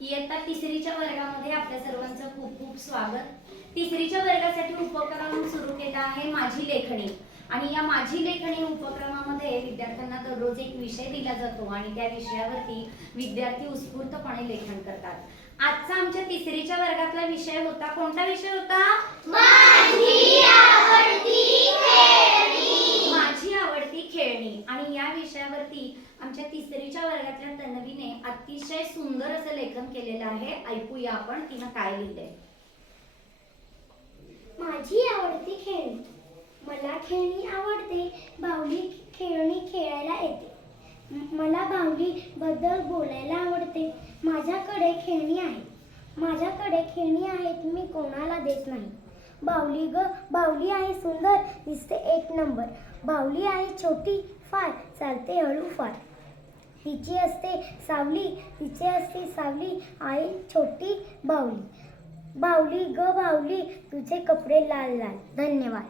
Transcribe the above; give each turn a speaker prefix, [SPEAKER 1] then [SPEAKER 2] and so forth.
[SPEAKER 1] इयत्ता तिसरीच्या वर्गामध्ये आपल्या सर्वांचं खूप खूप स्वागत. तिसरीच्या वर्गासाठी उपक्रम सुरू केला आहे माझी लेखणी. आणि या माझी लेखणी उपक्रमामध्ये विद्यार्थ्यांना दररोज एक विषय दिला जातो आणि त्या विषयावरती विद्यार्थी उत्स्फूर्तपणे लेखन करतात. आजचा आमच्या तिसरीच्या वर्गातला विषय होता कोणता विषय होता? माझी आवडती खेळणी. आणि या विषयावरती आमच्या तिसरीच्या वर्गातल्या तन्वीने अतिशय सुंदर असं लेखन केलेलं आहे. ऐकूया आपण तिनं काय लिहिलंय.
[SPEAKER 2] माझी आवडती खेळणी. मला खेळणी आवडते. बाहुली खेळणी खेळायला येते. मला बाहुली बद्दल बोलायला आवडते. माझ्याकडे खेळणी आहे माझ्याकडे खेळणी आहेत मी कोणाला देत नाही. बाहुली ग बाहुली आहे सुंदर दिसते एक नंबर. बाहुली आहे छोटी फार चालते हळू फार. तिची असते सावली हिचे असते सावली आई छोटी बावली. बावली ग बावली तुझे कपडे लाल लाल. धन्यवाद.